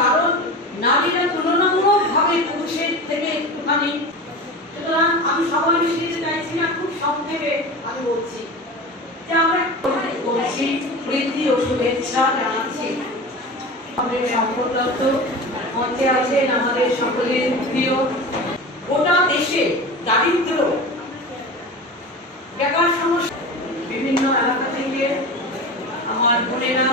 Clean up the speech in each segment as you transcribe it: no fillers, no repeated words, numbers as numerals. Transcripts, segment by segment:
কারণ নারীরা তুলনামূলকভাবে পুরুষের থেকে একটুখানি, সুতরাং আমি সময় বেশি দিতে চাইছি না, খুব সংক্ষেপে আমি বলছি যে আমরা বলছি প্রীতি ও শুভেচ্ছা জানাচ্ছি। আমাদের সম্পর্ক মঞ্চে আছেন আমাদের সকলের প্রিয়, গোটা দেশে দারিদ্র বেকার সমস্যা বিভিন্ন এলাকা থেকে আমার বোনেরা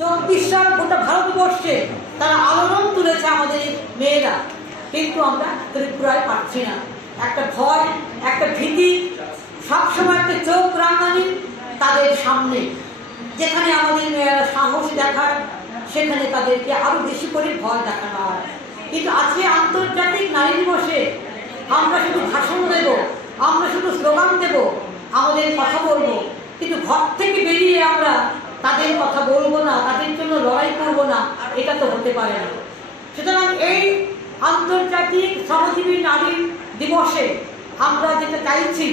24 সাল গোটা ভারতবর্ষে তারা আলোড়ন তুলেছে আমাদের মেয়েরা, কিন্তু আমরা ত্রিপুরায় পাচ্ছি না। একটা ভয়, একটা ভীতি, সবসময় একটা চোখ রাঙানি তাদের সামনে। যেখানে আমাদের মেয়েরা সাহস দেখায় সেখানে তাদেরকে আরো বেশি করে ভয় দেখানো হয়। কিন্তু আজকে আন্তর্জাতিক নারী দিবসে আমরা শুধু ভাষণ দেব, আমরা শুধু স্লোগান দেব, আমাদের কথা বলবো, কিন্তু ঘর থেকে বেরিয়ে আমরা তাদের কথা বলবো না, তাদের জন্য লড়াই করবো না, এটা তো হতে পারে না। সুতরাং এই আন্তর্জাতিক শ্রমজীবী নারী দিবসে আমরা যেটা চাইছি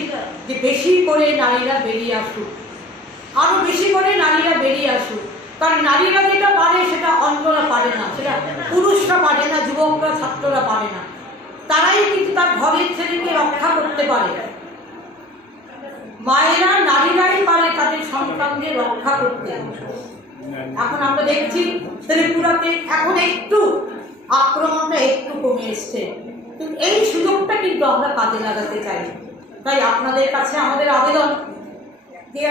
যে বেশি করে নারীরা বেরিয়ে আসুক, আরো বেশি করে নারীরা বেরিয়ে আসুক। কারণ নারীরা যেটা পারে সেটা অন্যরা পারে না, সেটা পুরুষরা পারে না, যুবকরা ছাত্ররা পারে না। তারাই কিন্তু তার ঘরের ছেলেকে রক্ষা করতে পারে। মায়েরা, নারীরাই পারে তাদের সন্তানদের রক্ষা করতে। এখন আমরা দেখছি ত্রিপুরাতে এখন একটু আক্রমণটা একটু কমে এসছে, কিন্তু এই সুযোগটা কিন্তু আমরা কাজে লাগাতে চাই। তাই আপনাদের কাছে আমাদের আবেদন যে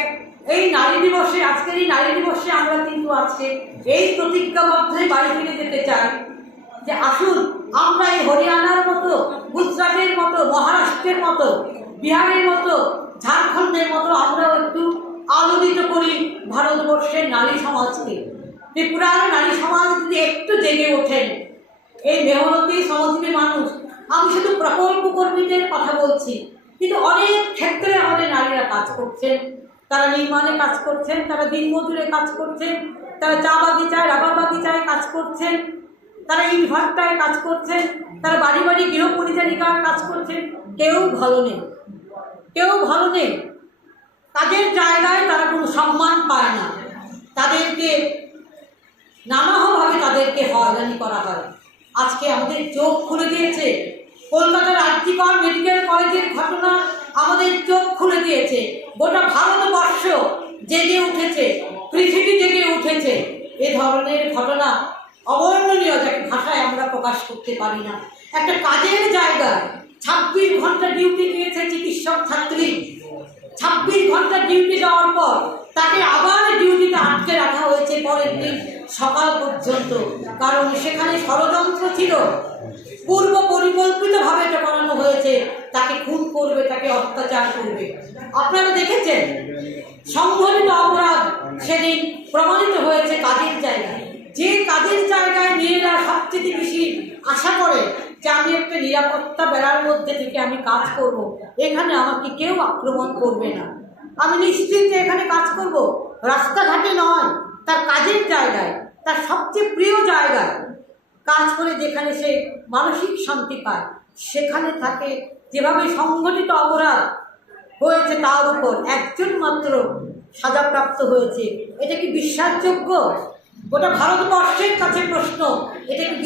এই নারী দিবসে, আজকের এই নারী দিবসে আমরা কিন্তু আজকে এই প্রতিজ্ঞাবদ্ধে বাড়ি ফিরে যেতে চাই যে আসুন আমরা এই হরিয়ানার মতো, গুজরাটের মতো, মহারাষ্ট্রের মতো, বিহারের মতো, ঝাড়খণ্ডের মতো আমরাও একটু আলোকিত করি ভারতবর্ষের নারী সমাজকে। ত্রিপুরার নারী সমাজ যদি একটু জেগে ওঠেন, এই মেহনতি শ্রমজীবী মানুষ, আমি শুধু প্রকল্প কর্মীদের কথা বলছি, কিন্তু অনেক ক্ষেত্রে আমাদের নারীরা কাজ করছেন। তারা নির্মাণে কাজ করছেন, তারা দিনমজুরে কাজ করছেন, তারা চা বাগিচায়, রাবার বাগিচায় কাজ করছেন, তারা ইনভার্টারে কাজ করছেন, তারা বাড়ি বাড়ি গৃহ পরিচারিকার কাজ করছেন। কেউ ভালো নেই, কেউ ভালো নেই। তাদের জায়গায় তারা কোনো সম্মান পায় না, তাদেরকে নানাভাবে তাদেরকে হয়রানি করা হয়। আজকে আমাদের চোখ খুলে দিয়েছে কলকাতার আরজিকর মেডিকেল কলেজের ঘটনা, আমাদের চোখ খুলে দিয়েছে। গোটা ভারতবর্ষ জেগে উঠেছে, পৃথিবী জেগে উঠেছে। এ ধরনের ঘটনা অবর্ণনীয়, যাকে ভাষায় আমরা প্রকাশ করতে পারি না। একটা কাজের জায়গায় 26 ঘন্টা ডিউটি দিয়েছে চিকিৎসক ছাত্রী, 26 ঘন্টা ডিউটি দেওয়ার পর তাকে আবার ডিউটিতে আটকে রাখা হয়েছে পরের দিন সকাল পর্যন্ত। কারণ সেখানে ষড়যন্ত্র ছিল, পূর্ব পরিকল্পিতভাবে এটা বানানো হয়েছে, তাকে খুন করবে, তাকে অত্যাচার করবে। আপনারা দেখেছেন সংঘটিত অপরাধ সেদিন প্রমাণিত হয়েছে কাজের জায়গায়। যে কাজের জায়গায় মেয়েরা সবচেয়ে বেশি আশা করে যে আমি একটা নিরাপত্তা বেড়ার মধ্যে থেকে আমি কাজ করব, এখানে আমাকে কেউ আক্রমণ করবে না, আমি নিশ্চিত যে এখানে কাজ করব, রাস্তাঘাটে নয়, তার কাজের জায়গায়, তার সবচেয়ে প্রিয় জায়গায় কাজ করে যেখানে সে মানসিক শান্তি পায়, সেখানে থাকে। যেভাবে সংগঠিত অপরাধ হয়েছে তার উপর একজন মাত্র সাজাপ্রাপ্ত হয়েছে, এটা কি বিশ্বাসযোগ্য? গোটা ভারতবর্ষের কাছে প্রশ্ন, এটা কি